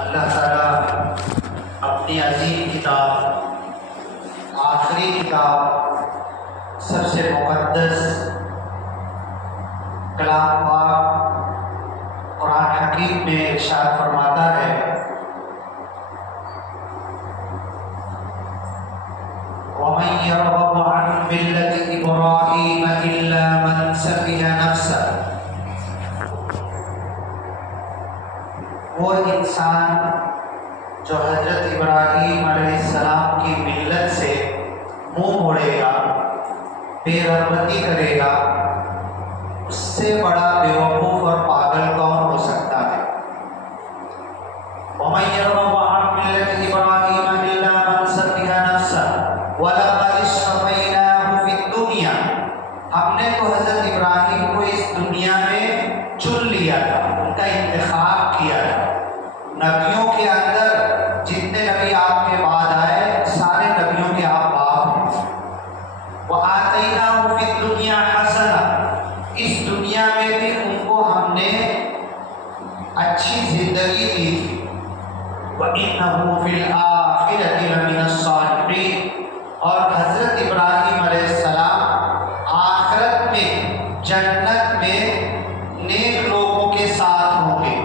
اللہ تعالیٰ اپنی عظیم کتاب، آخری کتاب، سب سے مقدس کلام پاک قرآن حکیم میں ارشاد فرماتا ہے، وَمَن يَرْغَبُ عَن مِّلَّةِ إِبْرَاهِيمَ إِلَّا مَن سَفِهَ نَفْسَهُ۔ وہ انسان جو حضرت ابراہیم علیہ السلام کی ملت سے منہ موڑے گا، بے رغبتی کرے گا، اس سے بڑا بیوقوف اور پاگل کون ہو سکتا ہے؟ وَمَن يَرْغَبُ عَن مِّلَّةِ إِبْرَاهِيمَ إِلَّا مَن سَفِهَ نَفْسَهُ وَلَقَدِ اصْطَفَيْنَاهُ فِي الدُّنْيَا۔ ہم نے تو حضرت ابراہیم کو اس دنیا میں چن لیا تھا، ان کا انتخاب کیا تھا۔ نبیوں کے اندر جتنے نبی آپ کے بعد آئے، سارے نبیوں کے آپ باپ ہیں۔ وَآتَيْنَاهُ فِي الدُّنْيَا حَسَنَةً، اس دنیا میں بھی ان کو ہم نے اچھی زندگی دی تھی۔ وَإِنَّهُ فِي الْآخِرَةِ لَمِنَ الصَّالِحِينَ، اور حضرت ابراہیم علیہ السلام آخرت میں جنت میں نیک لوگوں کے ساتھ ہوں گے۔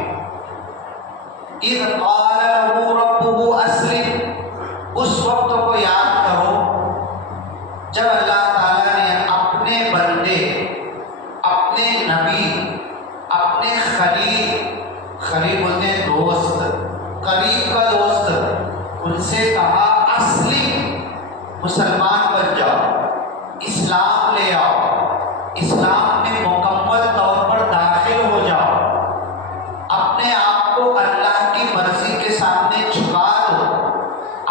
اِذْ قَالَ لَهُ رَبُّهُ أَسْلِمْ، اس وقت کو یاد کرو جب اللہ تعالیٰ نے اپنے بندے، اپنے نبی، اپنے خلیل بولتے ہیں دوست، قریب کا دوست، ان سے کہا اسلم، مسلمان بن جاؤ، اسلام لے آؤ، اسلام میں مکمل طور پر داخل ہو جاؤ، اپنے آپ کو اللہ کی مرضی کے سامنے جھکا دو،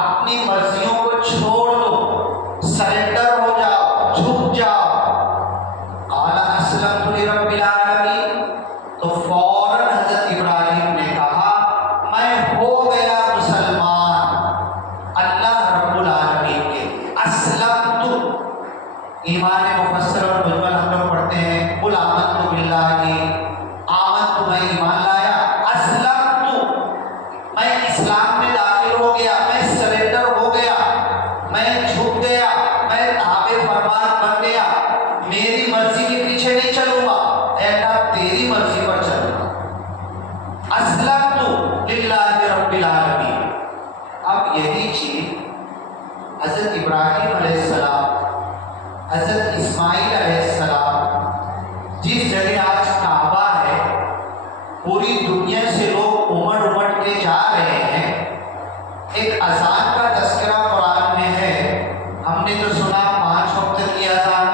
اپنی مرضیوں کو چھوڑ دو، سرنڈر ہو جاؤ، جھک جاؤ۔ قال اسلمت لرب العالمین، تو فوراً حضرت ابراہیم نے کہا میں ہو گیا مسلمان اللہ رب العالمین کے۔ اسلمت، ایمان مفسر اور مجمل ہم لوگ پڑھتے ہیں، قل آمنت باللہ، آمنت میں ایمان لایا، اسلمت میں اسلام میں داخل ہو گیا، میں سرنڈر ہو گیا، میں جھک گیا، میں تابع فرمان بن گیا، میری مرضی کے پیچھے نہیں چلوں گا، اے اللہ تیری مرضی پر چلوں گا۔ اسلمت للہ رب العالمین۔ اب یہی چیز حضرت ابراہیم علیہ السلام، حضرت اسماعیل علیہ السلام، جس جگہ آج کعبہ ہے، پوری دنیا سے لوگ امڑ کے جا رہے ہیں۔ ایک اذان کا تذکرہ قرآن میں ہے، ہم نے تو سنا 5 وقت کی اذان،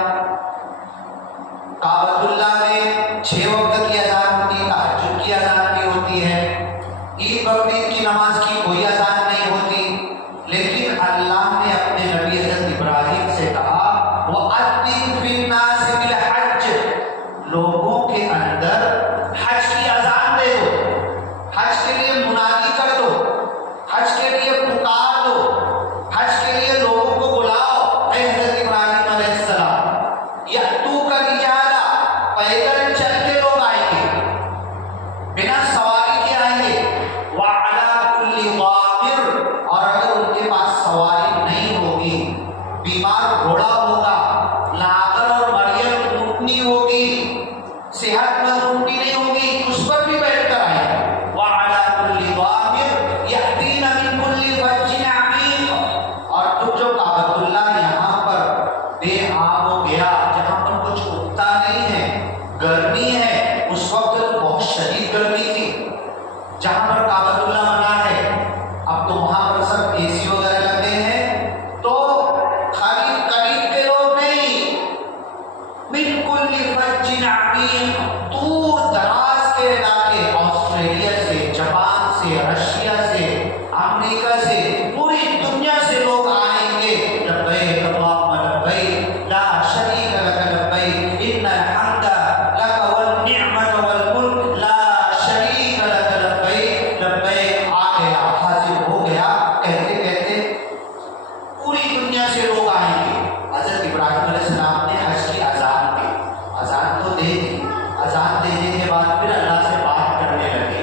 کعبۃ اللہ میں 6 وقت کی اذان ہوتی ہے، تہجد کی اذان بھی ہوتی ہے، عید بقرعید کی نماز کی کوئی اذان نہیں ہوتی، لیکن اللہ نے اپنے نبی حضرت ابراہیم سے کہا وَأَذِّن فِي النَّاسِ بِالْحَجِّ، لوگوں کے اندر حج کی اذان دے دو، حج کے لیے منادی کر دو، حج کے لیے پکار دو، حج کے لیے لوگوں کو بلاؤ۔ اے حضرت ابراہیم علیہ السلام، یأتوک رجالا، پیدل چل کے لوگ آئیں گے، بنا سواری کے آئیں گے، وعلی کل ضامر، اور اگر ان کے پاس سواری نہیں ہوگی، بیمار گھوڑا ہوگا، لاغر اور مریم اونٹنی ہوگی، صحت مند اونٹنی نہیں ہوگی، اس پر بھی بیٹھ کر آئیں گے۔ وعلی کل ضامر یأتین من کل فج عمیق، اور تم جو کعبۃ اللہ یہاں پر بے آب ہو گیا، جہاں پر کچھ اگتا نہیں ہے، گرمی ہے، اس وقت تو بہت شدید گرمی تھی جہاں پر کعبۃ اللہ بنا ہے، اب تو وہاں پر سب اے سی وغیرہ لگے ہیں، تو خالی قریب کے لوگ نہیں، من کل فج عمیق، دور دراز کے علاقے، آسٹریلیا سے، جاپان سے، رشیا سے، امریکہ سے، پوری دنیا سے لوگ آئیں گے۔ لبیک اللہم لبیک لا شریک لک لبیک ان الحمد لک والنعمت والملک لا شریک لک لبیک، لبیک آ گیا، حاضر ہو گیا، کہتے کہتے پوری دنیا سے لوگ آئیں گے۔ حضرت ابراہیم علیہ السلام نے حج کی اذان دی، اذان تو دے دی، اذان دینے کے بعد پھر اللہ سے بات کرنے لگے،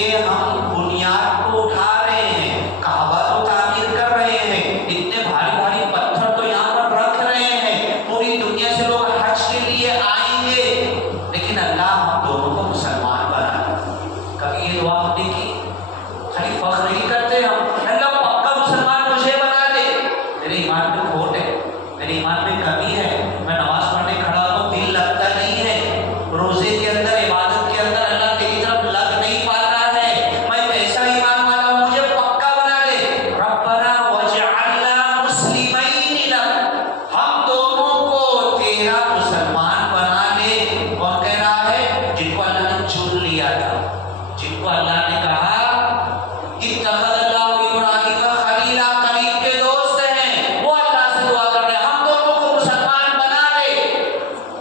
یہ ہم بنیاد کو اٹھا رہے ہیں، کعبہ کو تعمیر کر رہے ہیں، اتنے بھاری بھاری پتھر تو یہاں پر رکھ رہے ہیں، پوری دنیا سے لوگ حج کے لیے آئیں گے، لیکن اللہ ہم دونوں کو مسلمان بنا۔ کبھی یہ دعا ہم نے کی؟ خالی فخر نہیں کرتے ہم، اللہ پکا مسلمان مجھے بنا دے۔ میرے ایمان میں کھوٹ ہے، میرے ایمان میں کمی ہے، میں نماز پڑھنے کھڑا ہوں دل لگتا نہیں ہے، روزے کے اندر عبادت کے اندر اللہ تیری طرف لگ نہیں پاتا ہے، میں ایسا ایمان والا ہوں، مجھے پکا بنا دے۔ ربنا وجعلنا مسلمین لک، ہم دونوں کو تیرا مسلمان بنا لے۔ کون کہہ رہا ہے؟ جن کو اللہ نے چن لیا تھا، جن کو اللہ نے کہا اتخذ اللہ ابراہیم خلیلا، قریب کے دوست ہیں، وہ اللہ سے دعا کر رہے ہیں ہم دونوں کو مسلمان بنا لے۔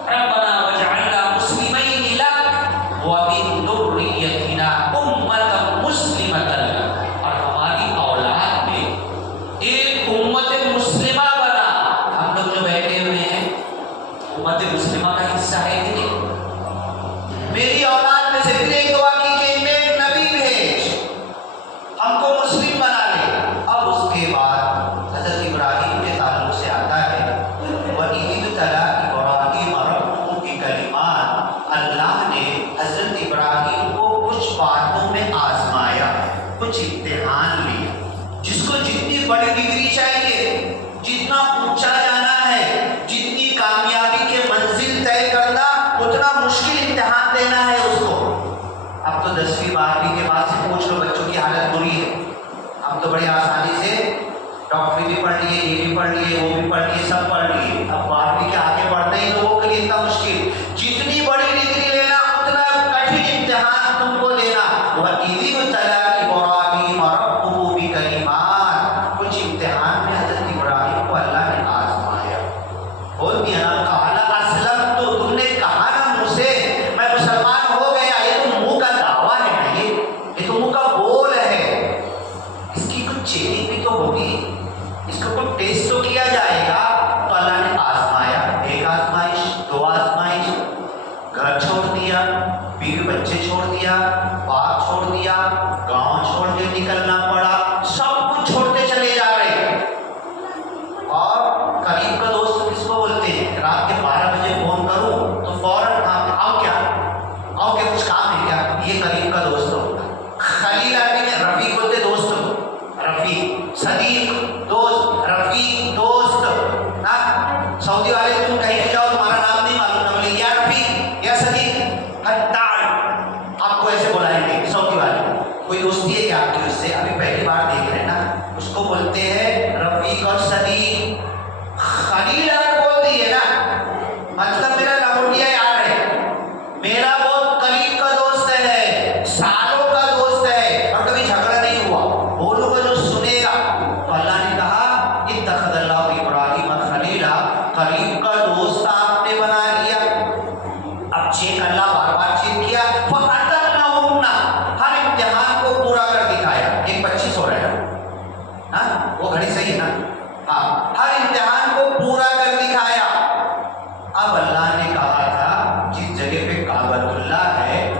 ربنا وجعلنا مسلمین لک ومن ذریتنا امة مسلمة لک، اور ہماری اولاد میں ایک امت مسلمہ بنا۔ ہم لوگ جو بیٹھے ہوئے ہیں امت مسلمہ کا حصہ ہے کہ نہیں؟ میری اولاد میں سے پھر ایک دعا کی کہ ان میں ایک نبی بھیج، ہم کو مسلم بنا لے۔ اب اس کے بعد حضرت ابراہیم کے تعلق سے آتا ہے وَإِذِ ابْتَلَىٰ إِبْرَاهِيمَ رَبُّهُ بِكَلِمَاتٍ، اللہ نے حضرت ابراہیم کو کچھ باتوں میں آزمایا، کچھ امتحان لیا۔ جس کو جتنی بڑی ڈگری چاہیے، جتنا اونچا جانا ہے، جتنی کامیابی کے منزل طے کرنا، اتنا مشکل امتحان دینا ہے اس کو۔ اب تو 10ویں 12ویں کے بعد سے پوچھ لو، بچوں کی حالت بری ہے، ہم تو بڑی آسانی سے ڈاکٹری بھی پڑھ لیے، یہ بھی پڑھ لیے، وہ بھی پڑھ لیے، سب پڑھ لیے، اب 12ویں کے آگے بڑھنا ہی لوگوں کے لیے اتنا مشکل۔ جتنی بڑی ڈگری لینا اتنا کٹھن امتحان تم کو دینا۔ وَإِذِ ابْتَلَىٰ إِبْرَاهِيمَ رَبُّهُ بِكَلِمَاتٍ، کچھ امتحان میں حضرت ابراہیم کو اللہ نے آزمایا۔ بول دیا نا قَالَ أَسْلَمْتُ، تم نے کہا نا منہ سے میں مسلمان ہو گیا، یہ تو منہ کا دعویٰ ہے نا، یہ تو منہ کا بول ہے، اس کی کچھ چیکنگ بھی تو ہوگی، اس کو کچھ ٹیسٹ تو کیا جائے گا۔ تو اللہ نے آزمایا، ایک آزمائش، دو آزمائش، گھر چھوڑ دیا، بیوی بچے چھوڑ دیا، باغ چھوڑ دیا، گاؤں چھوڑ کے نکلنا پڑا، سب کچھ چھوڑتے چلے جا رہے ہیں۔ اور قریب کا دوست کس کو بولتے ہیں؟ رات کے 12 بجے فون کروں تو فوراً آؤ کیا، آؤ کیا، کچھ کام ہے کیا، یہ قریب کا دوست ہوتا ہے۔ خلیل آدمی میں رفیق بولتے دوست کو، رفیق، صدیق دوست، رفیق دوست نا۔ سعودی والے تم کہیں بھی جاؤ تمہارا نام نہیں معلوم نہ بولے یا رفیق یا صدیق، حتّال آپ کو ایسے بلائیں گے سعودی والے۔ کوئی دوستی ہے کیا آپ کی اس سے؟ ابھی پہلی بار دیکھ رہے ہیں نا، اس کو بولتے ہیں رفیق اور صدیق۔ خلیل اگر بول دیے نا مطلب میرا لہوٹیا یار ہے، میرا بہت قریب کا دوست ہے، سالوں کا دوست ہے، اور کبھی جھگڑا نہیں ہوا، بولوں گا جو سنے گا۔ تو اللہ نے کہا اتخذ اللہ ابراہیم خلیلا، قریب کا دوست آپ نے بنا لیا۔ اب چیک اللہ بار بار چیک کیا، فَأَتَمَّهُنَّ، ہر امتحان کو پورا کر دکھایا۔ 1:25 ہو رہا ہے نا، وہ گھڑی صحیح ہے نا، ہاں، ہر امتحان کو پورا کر دکھایا۔ اب اللہ نے کہا تھا جس جگہ پہ کعبۃ اللہ ہے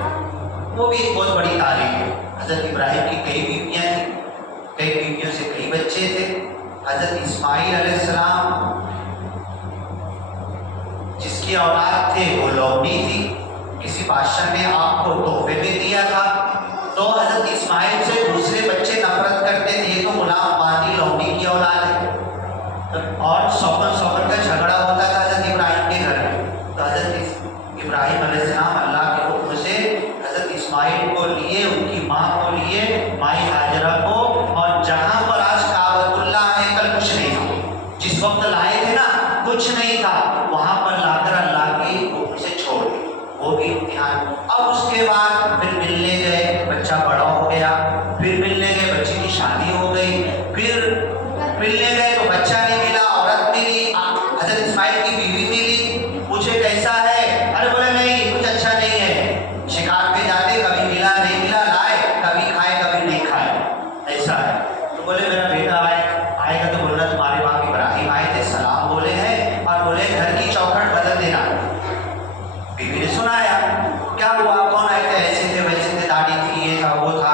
وہ بھی ایک بہت بڑی تاریخ ہے۔ حضرت ابراہیم کی کئی بیویاں تھیں، کئی بیویوں سے کئی بچے تھے۔ حضرت اسماعیل علیہ السلام جس کی اولاد تھے وہ لونڈی تھی، کسی بادشاہ نے آپ کو تحفے میں دیا تھا، تو حضرت اسماعیل سے دوسرے بچے نفرت کرتے تھے، یہ تو غلام باندی لونڈی کی اولاد ہے، اور سوکن کا جھگڑا ہوتا تھا حضرت ابراہیم کے گھر میں۔ تو حضرت ابراہیم علیہ السلام اللہ کے حکم سے حضرت اسماعیل کو لیے، ان کی ماں کو لیے، مائی ہاجرہ کو، اور جہاں پر آج کعبۃ اللہ ہے کل کچھ نہیں تھا، جس وقت لائے تھے نا کچھ نہیں تھا، وہاں پر لا کر اللہ کے حکم سے چھوڑ دی، وہ بھی امتحان۔ اب اس کے بعد پھر ملنے گئے، بچہ بڑا ہو گیا، پھر ملنے گئے، بچے کی شادی ہو گئی، پھر ملنے گئے تو بچہ نہیں ملا، عورت ملی، حضرت اسماعیل کی بیوی ملی، پوچھے کیسا ہے، ارے بولے نہیں کچھ اچھا نہیں ہے، شکار پہ جاتے کبھی ملا نہیں ملا، لائے کبھی کھائے کبھی نہیں کھائے، ایسا ہے۔ تو بولے میرا بیٹا آئے گا تو بولنا تمہارے باپ ابراہیم آئے تھے، سلام بولے ہیں، اور بولے گھر کی چوکھٹ بدل دینا۔ بیوی نے سنایا کیا ہوا، کون آئے تھے، ایسے تھے ویسے تھے، داڑھی تھی، یہ تھا وہ تھا،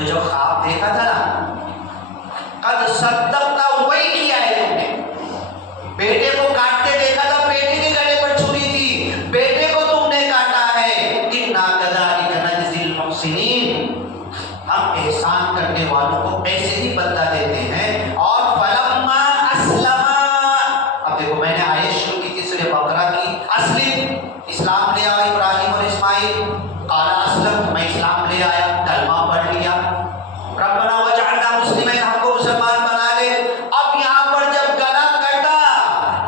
نے جو خواب دیکھا تھا نا، قد صدقتا، وہی کیا ہے تم نے. بیٹے کو کاٹتے دیکھا تھا، بیٹے کے گلے پر چھری تھی، بیٹے کو تم نے کاٹا ہے. انا کذالک نجزی المحسنین، ہم احسان کرنے والوں کو ایسے ہی بدلہ دیتے ہیں. اور فلما اسلما، اب دیکھو میں نے آیت شروع کی تھی سورہ بقرہ کی، اسلم، اسلام لے آئے ابراہیم اور اسماعیل. قال اسلم، میں اسلام لے آیا، کلمہ پڑھ لیا. ربنا وجعلنا مسلمین، ہم کو مسلمان بنا لے. اب یہاں پر جب گلا کٹا،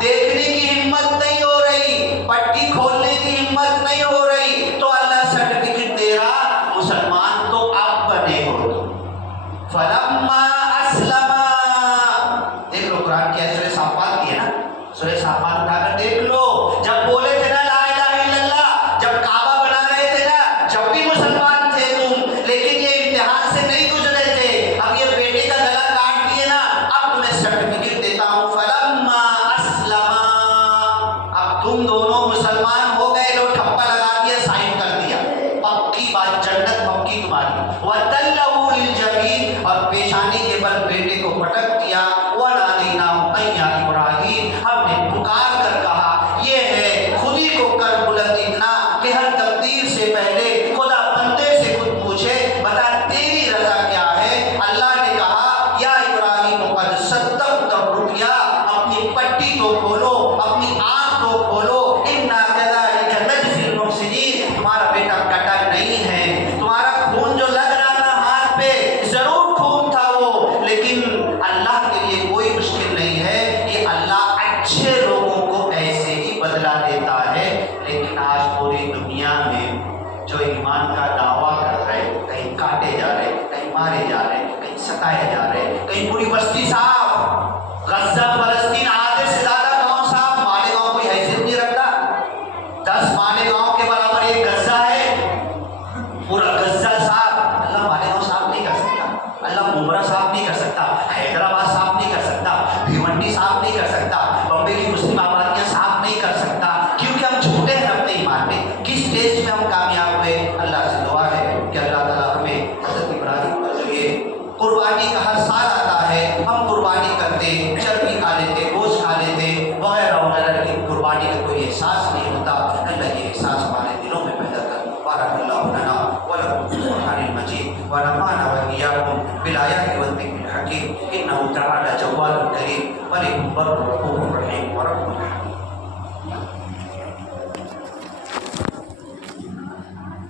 دیکھنے کی ہمت نہیں ہو رہی، پٹی کھولنے کی ہمت نہیں ہو رہی، تو اللہ سرٹیفکیٹ دے رہا، مسلمان تو اب بنے ہو. فلما اسلما، دیکھ لو قرآن کی سورہ صافات کی ہے نا، سورہ صافات اٹھا کر دیکھ لو. جب بولے تھے نا لا الہ الا اللہ، جب کعبہ بنا رہے تھے نا، جب بھی مسلمان تھے تم، لیکن یہ امتحان سے نہیں گزرے تھے. اب یہ بیٹے کا گلا کاٹ دیے نا، اب تمہیں سرٹیفکیٹ دیتا ہوں. فلما اسلما، اب تم دونوں مسلمان ہو گئے، لو ٹھپا لگا دیا، سائن کر دیا، پکی بات، جنت پکی تمہاری. وَتَلَّهُ لِلْجَبِينِ، اور پیشانی کے بل بیٹے کو پٹک دیا. وَنَادَيْنَاهُ أَن يَا إِبْرَاهِيمُ، ہم نے پکار کر کہا. یہ ہے خودی کو کر بلند اتنا کہ ہر تقدیر سے پہلے خدا بندے سے خود پوچھے بتا تیری رضا کیا ہے. اللہ نے کہا یا ابراہیم قد صدقت الرؤیا، اپنی پٹی تو کھولو، اپنی آنکھ تو کھولو. انا کذالک نجزی المحسنین، تمہارا بیٹا کٹا نہیں ہے، تمہارا خون جو لگ رہا تھا ہاتھ پہ، ضرور خون تھا وہ، لیکن اللہ کے لیے کوئی مشکل نہیں ہے. یہ اللہ اچھے لوگوں کو ایسے ہی بدلہ دیتا ہے. لیکن آج پوری دنیا میں جو ایمان کا دعویٰ کر رہے، کہیں کاٹے جا رہے، کہیں مارے جا رہے، کہیں ستائے جا رہے، کہیں پوری بستی صاف، غزہ فلسطین آدھے سے زیادہ گاؤں صاف. مالیگاؤں کوئی حیثیت نہیں رکھتا، 10 مالیگاؤں کے برابر ایک غزہ ہے، پورا غزہ صاف. اللہ مالیگاؤں صاف نہیں کر سکتا، اللہ ممبرا صاف نہیں کر سکتا، حیدرآباد صاف نہیں کر سکتا، بھیونڈی صاف نہیں کر سکتا، بمبئی کی مسلم آبادیاں صاف نہیں کر سکتا، کیونکہ ہم جھوٹے ہیں اپنے ایمان میں. کس ٹیسٹ میں ہم کامیاب ہوئے؟ اللہ سے دعا ہے کہ اللہ تعالیٰ ہمیں حضرت ابراہیم کا جو یہ قربانی کا ہر سال آتا ہے، ہم قربانی کرتے، چربی کھا لیتے، گوشت کھا لیتے وغیرہ وغیرہ، لیکن قربانی کا کوئی احساس نہیں ہوتا. اللہ یہ احساس ہمارے دلوں میں پیدا کر. بارک اللہ لنا ولکم فی القرآن المجید ونفعنا وإیاکم بالآیات والذکر الحکیم. انہ تعالی جواد کریم، ملک بر رحوم